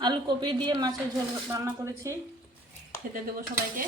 আলু কপি দিয়ে মাছের ঝোল রান্না করেছি। খেতে দেবো সবাইকে।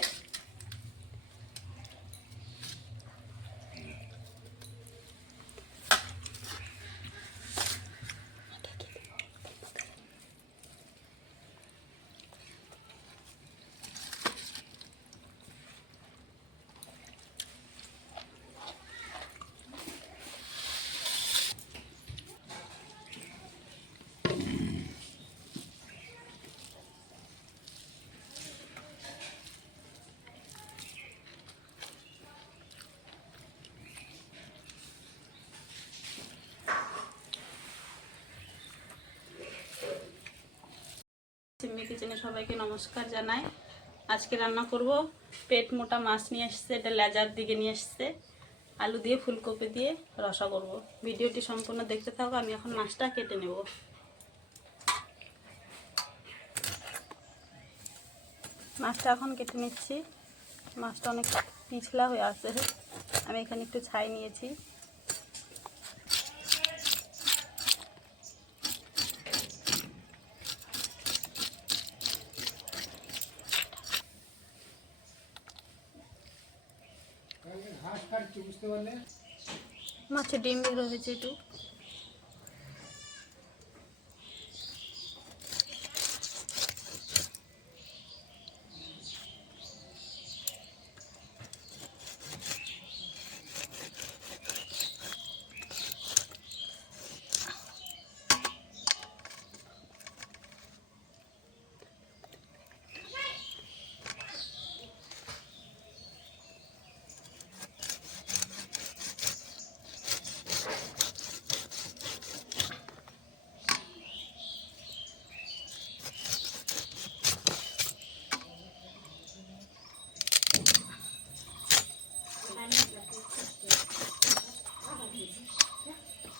সিম্মি কিচেনে সবাইকে নমস্কার জানাই। আজকে রান্না করব, পেট মোটা মাছ নিয়ে এসছে, এটা লেজার দিকে নিয়ে এসছে। আলু দিয়ে, ফুলকপি দিয়ে রসা করব। ভিডিওটি সম্পূর্ণ দেখতে থাকো, আমি এখন মাছটা কেটে নেব। মাছটা এখন কেটে নিচ্ছি। মাছটা অনেক পিছলা হয়ে আছে। আমি এখানে একটু ছাই নিয়েছি। মাছের ডিম বের হয়েছে একটু।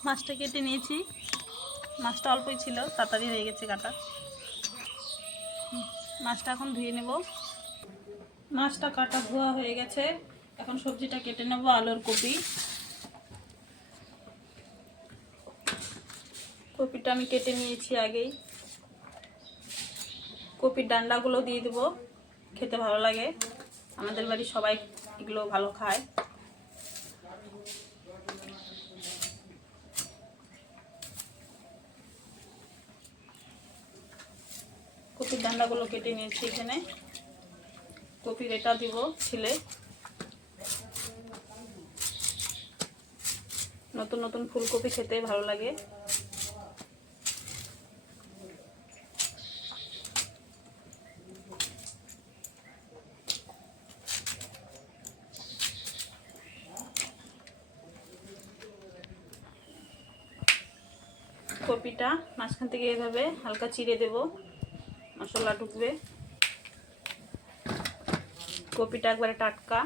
মাছটা কেটে নিয়েছি। মাছটা অল্পই ছিল, তাড়াতাড়ি হয়ে গেছে কাটা। মাছটা এখন ধুয়ে নেব। মাছটা কাটা ধোয়া হয়ে গেছে। এখন সবজিটা কেটে নেব, আলুর কপি। কপিটা আমি কেটে নিয়েছি আগেই। কপির ডান্ডাগুলো দিয়ে দেবো, খেতে ভালো লাগে। আমাদের বাড়ি সবাই এগুলো ভালো খায়। কপির ডান্ডাগুলো কেটে নিয়েছি এখানে। কপির এটা দিব ছিলে। নতুন নতুন ফুলকপি খেতে ভালো লাগে। কপিটা মাঝখান থেকে এভাবে হালকা চিড়ে দেব। মশলা ঢুকবে। কপিটা একবারে টাটকা।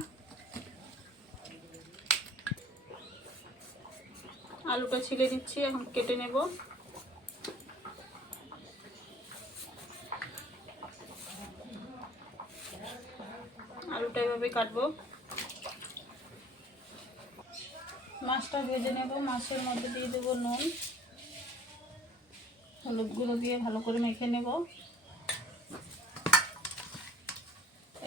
আলুটা ছিলে দিচ্ছি, এখন কেটে নেব। আলুটা এভাবে কাটবো। মাছটা ভেজে নেব, মাছের মধ্যে দিয়ে দেবো নুন। হলুদ গুঁড়ো দিয়ে ভালো করে মেখে নেব।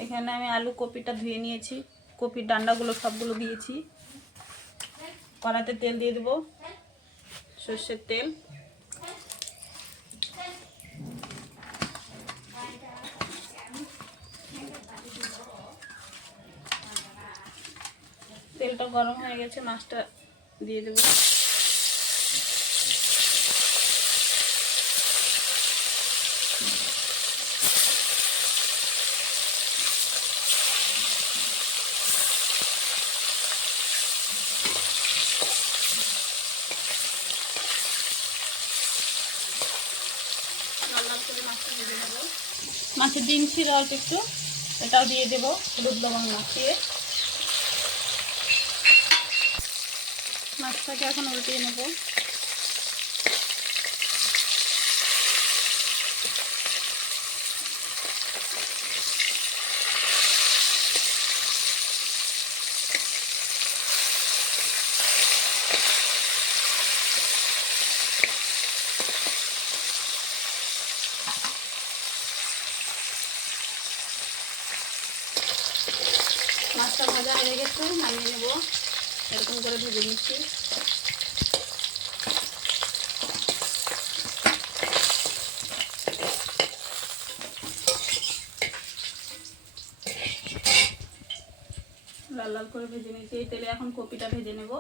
এখানে আমি আলু কপিটা ধুয়ে নিয়েছি। কপির ডান্ডাগুলো সবগুলো দিয়েছি। কড়াতে তেল দিয়ে দেবো। সর্ষের তেল। তেলটা গরম হয়ে গেছে, মাছটা দিয়ে দেবো লাল লাল করে মাছটা ভেজে নেব মাছের ডিম ছিল অল্প একটু, এটাও দিয়ে দেবো, হলুদ লবণ মাখিয়ে। মাছটাকে এখন উল্টিয়ে নেব ভাজা হয়ে গেছে নামিয়ে নেব। এরকম করে ভেজে নিচ্ছি। লাল লাল করে ভেজে নিচ্ছি। এই তেলে এখন কপিটা ভেজে নেব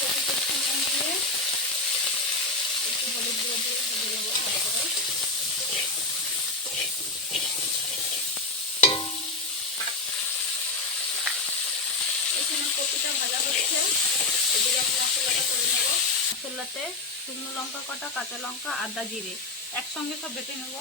কপিটা একটু নুন দিয়ে একটু হলুদ গুঁড়ো দিয়ে ভেজে নেব তারপরে এখানে কপিটা ভাজা হচ্ছে। এদিকে আমি মশলাটা করে নেব। মশলাতে শুকনো লঙ্কা কটা, কাঁচা লঙ্কা, আদা, জিরে। একসঙ্গে সব বেটে নেব।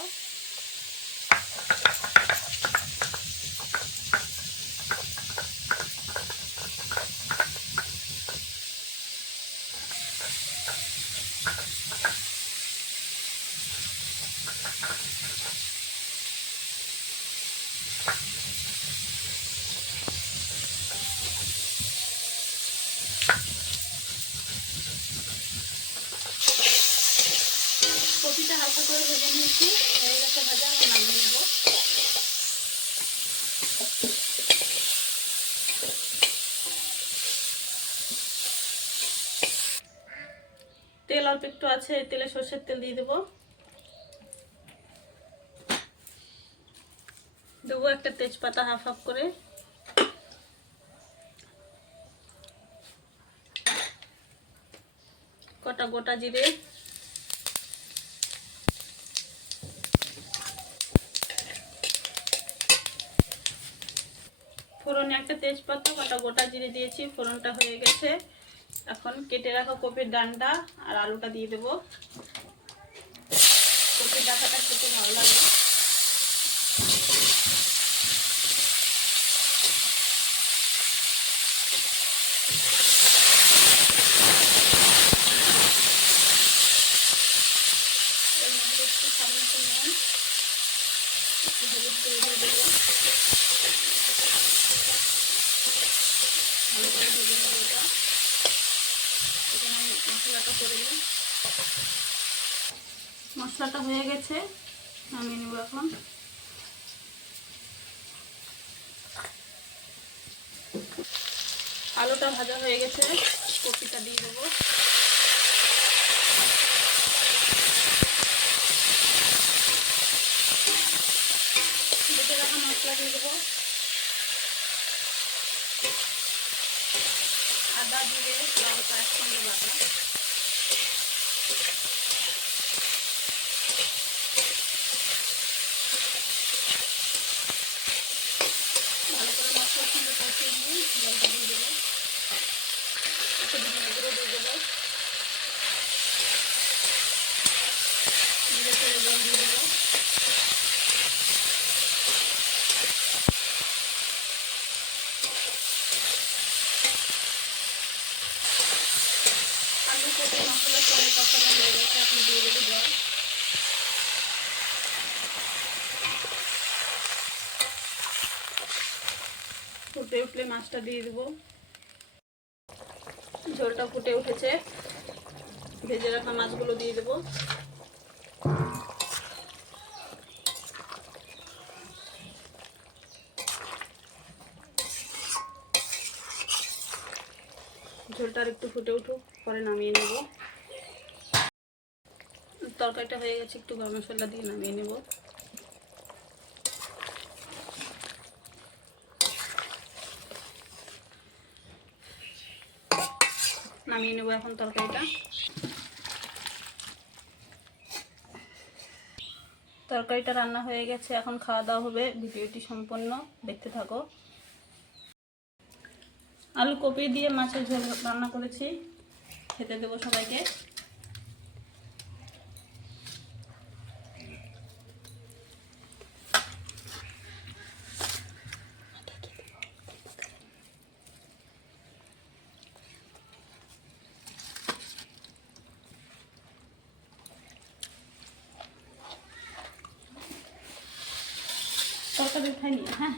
কপিটা হালকা করে ভেজে নিয়েছি। হয়ে গেছে ভাজা আমি নামিয়ে নেব। তেল অল্প একটু আছে তেলে সর্ষের তেল দিয়ে দেবো। দেবো একটা তেজপাতা হাফ হাফ করে। কটা গোটা জিরে। ফোড়নে একটা তেজপাতা কটা গোটা জিরে দিয়েছি, ফোড়নটা হয়ে গেছে। এখন কেটে রাখা কপির ডান্ডা আর আলুটা দিয়ে দেবো। কপির ডাঁটাটা খেতে ভালো লাগে। একটু সামনে মশলাটা হয়ে গেছে নামিয়ে নেব এখন। আলুটা ভাজা হয়ে গেছে কপিটা দিয়ে দেবো বেটে রাখা মশলা দিয়ে দেবো আদা জিরে লঙ্কা একসঙ্গে বাটা ভালো করে মশলা সঙ্গে কষিয়ে দিয়ে জলটা দিয়ে দেবো একটু ধনে গুঁড়ো দিয়ে দেবো জিরে ছেড়ে জল দিয়ে দেবো আলু কেটে মশলার সঙ্গে কষানো হয়ে গেছে এখন দিয়ে দেবো জল ফুটে উঠলে মাছটা দিয়ে দেবো। ঝোলটা ফুটে উঠেছে। ভেজে রাখা মাছগুলো দিয়ে দেবো। ঝোলটা একটু ফুটে উঠুক, পরে নামিয়ে নেব। তরকারিটা হয়ে গেছে, একটু গরম মশলা দিয়ে নামিয়ে নেব। নামিয়ে নেব এখন তরকারিটা। তরকারিটা রান্না হয়ে গেছে, এখন খাওয়া দাওয়া হবে, ভিডিওটি সম্পূর্ণ দেখতে থাকো। আলু কপি দিয়ে মাছের ঝোল রান্না করেছি, খেতে দেবো সবাইকে। 特别开，你看。